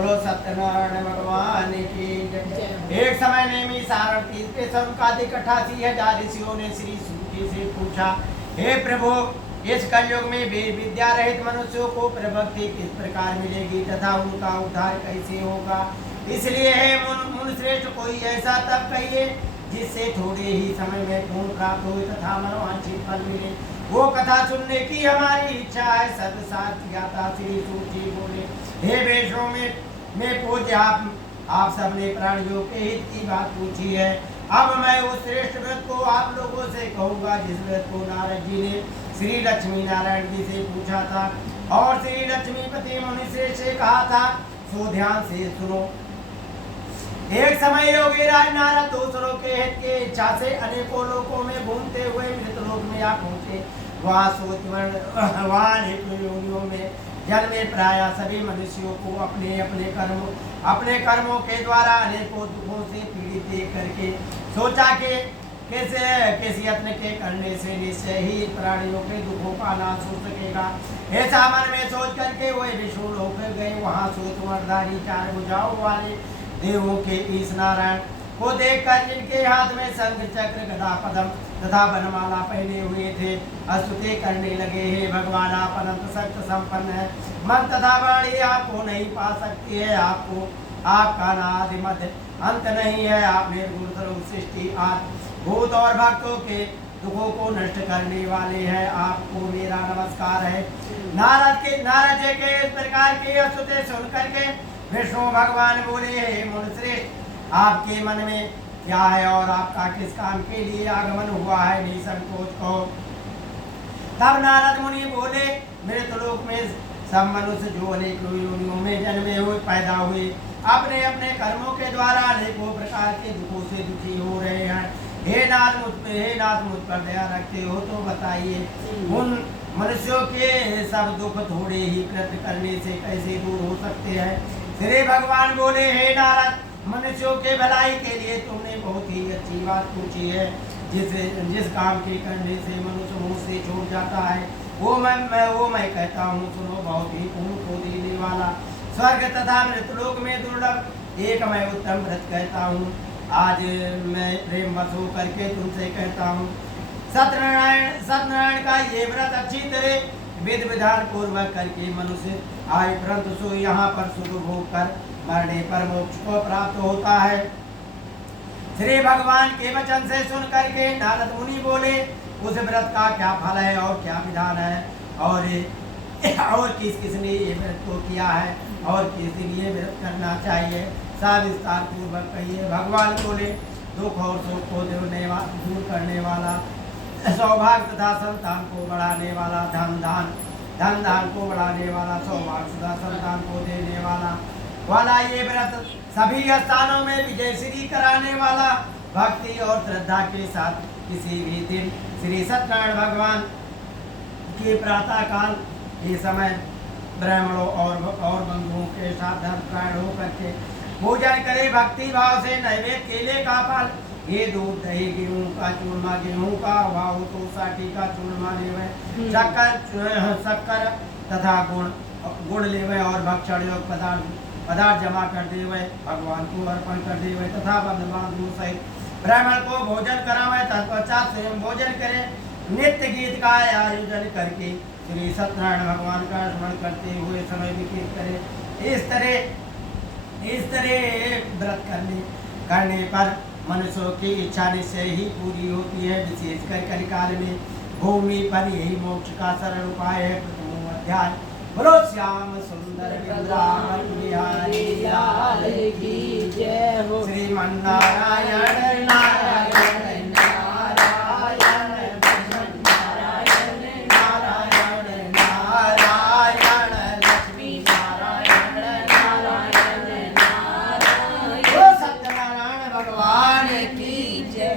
बोलो सत्यनारायण भगवान की जय। एक समय नेमी सारण तीर्थ के सनकादिक 88,000 ऋषियों ने श्री सूत जी से पूछा, हे प्रभु, इस कलयुग में विद्या रहित मनुष्यों को प्रभक्ति किस प्रकार मिलेगी तथा उनका उद्धार कैसे होगा? इसलिए हे मुनि श्रेष्ठ, कोई ऐसा तप कहिए जिससे थोड़े ही समय में पूर्ण प्राप्त हो तथा मनोवांछित फल मिले। वो कथा सुनने की हमारी इच्छा है। सतसात ज्ञाता श्री सूत जी बोले, हे वैष्णव में पूज्य आप सबने प्राणियों के हित की बात पूछी है। अब मैं उस श्रेष्ठ व्रत को आप लोगों से कहूँगा जिस व्रत को नारद जी ने श्री लक्ष्मी नारायण जी से पूछा था और श्री लक्ष्मीपति मुनि श्रेष्ठ से कहा था, सो ध्यान से सुनो। एक समय योगी राज नारद दूसरों के हित के इच्छा से अनेकों लोकों में घूमते हुए मृत लोक में आ पहुंचे। वहाँ योनियों में जन्मे प्राय सभी मनुष्यों को अपने कर्मों के द्वारा अनेकों दुखों से पीड़ित देख करके सोचा कि किस यत्न के करने से निश्चय ही प्राणियों के दुखों का नाश हो सकेगा। ऐसा मन में सोच करके वे विष्णु लोक गए। वहाँ सूतवरधारी 4 भुजाओं वाले देवों के ईश नारायण को देखकर, जिनके हाथ में शंख चक्र गदा पद्म तथा वनमाला पहने हुए थे, स्तुति करने लगे, हे भगवान, आप अनंत शक्ति संपन्न है, मन तथा वाणी आपको नहीं पा सकती है। आपका नादि मध्य अंत नहीं है। आप निर्गुण सर्व सृष्टि आदि भूत और भक्तों के दुखों को नष्ट करने वाले हैं। आपको मेरा नमस्कार है। नारद जी के इस प्रकार की स्तुति सुन करके विष्णु भगवान बोले, हे मुनिश्रेष्ठ, आपके मन में क्या है और आपका किस काम के लिए आगमन हुआ है, निसंकोच कहो। तब नारद मुनि बोले, मृतलोक में सब मनुष्य जो अनेक योनियों में जन्मे हुए पैदा हुए, अपने अपने कर्मों के द्वारा अनेकों प्रकार के दुखों से दुखी हो रहे हैं। हे नाथ मुझ पर दया रखते हो तो बताइए, उन मनुष्यों के सब दुख थोड़े ही व्रत करने से कैसे दूर हो सकते हैं? श्री भगवान बोले, हे नारद, मनुष्यों के भलाई के लिए तुमने बहुत ही अच्छी बात पूछी है। जिस काम के करने से मनुष्य मुँह से छूट जाता है वो मैं कहता हूँ, सुनो। बहुत ही पुण्य को देने वाला, स्वर्ग तथा मृतलोक में दुर्लभ एक मैं उत्तम व्रत कहता हूँ। आज मैं प्रेम वश हो करके तुमसे कहता हूँ, सत्यनारायण का ये व्रत अच्छी तरह विधि विधान पूर्वक करके मनुष्य आयु परंतु सो यहाँ पर सुख भोग कर मरने पर मोक्ष को प्राप्त होता है। श्री भगवान के वचन से सुन करके नारद मुनि बोले, उस व्रत का क्या फल है और क्या विधान है, और किस ने ये व्रत को किया है और किस दिन ये व्रत करना चाहिए, सब विस्तार पूर्वक कहिए। भगवान बोले, दुख और शोक को दूर करने वाला, सौभाग्य तथा संतान को बढ़ाने वाला, धन दान को बढ़ाने वाला, सौभाग्य तथा संतान को देने वाला ये व्रत सभी स्थानों में विजयश्री कराने वाला, भक्ति और श्रद्धा के साथ किसी भी दिन श्री सत्यनारायण भगवान के प्रातः काल के समय ब्राह्मणों और बंधुओं के साथ धर्मपरायण होकर के पूजन करे। भक्ति भाव से नैवेद्य केले का फल, ये दूध दही गेहूँ का चूरमा, गेहूँ का भाव तो साठी का चूरमा लेवे, शक्कर तथा गुड़ लेवे और भक्षण योग पदार्थ जमा कर देवे, भगवान को अर्पण कर देवे तथा बंधु सहित ब्राह्मण को भोजन करावे। तत्पश्चात स्वयं भोजन करे, नित्य गीत का आयोजन करके श्री सत्यनारायण भगवान का स्मरण करते हुए समय व्यतीत करे। इस तरह व्रत करने पर मनुष्यों की इच्छा निश्चय ही पूरी होती है। विशेषकर कलिकाल में भूमि पर यही मोक्ष का सरल उपाय है। प्रथम अध्याय। बोलो श्याम सुंदर वृंदावन बिहारी लाल की जय हो। श्रीमन्नारायण नारायण नारायण नारायण नारायण नारायण लक्ष्मी नारायण नारायण नारायण। सत्यनारायण भगवान की जय।